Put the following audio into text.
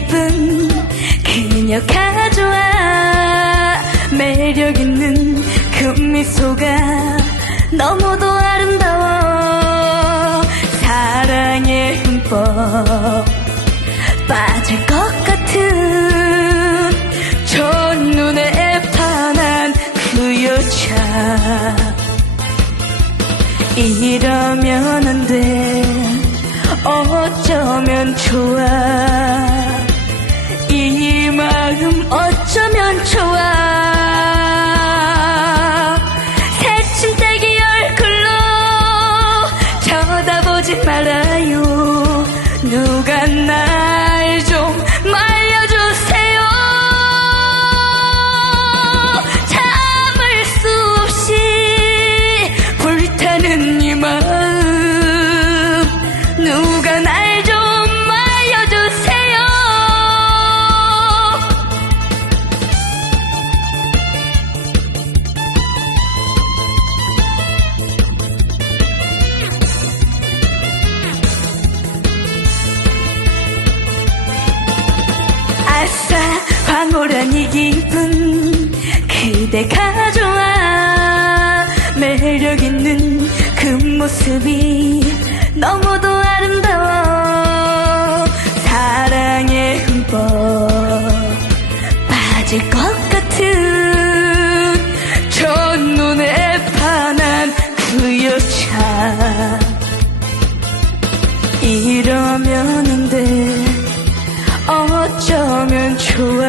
이쁜 그녀가 좋아. 매력있는 그 미소가 너무도 아름다워. 사랑에 흠뻑 빠질 것 같은 첫눈에 반한 그 여자. 이러면 안 돼. 어쩌면 좋아. 이 마음 어쩌면 좋아. 새침대기 얼굴로 쳐다보지 말아요. 누가 날 좀 말려주세요. 참을 수 없이 불타는 이 마음, 누가 날 좀 말려주세요. 아싸 황홀한 이 기분 그대가 좋아. 매력있는 그 모습이 너무도 아름다워. 사랑에 흠뻑 빠질 것 같은 첫눈에 반한 그 여자. 이러면 안 돼. 어쩌면 좋아.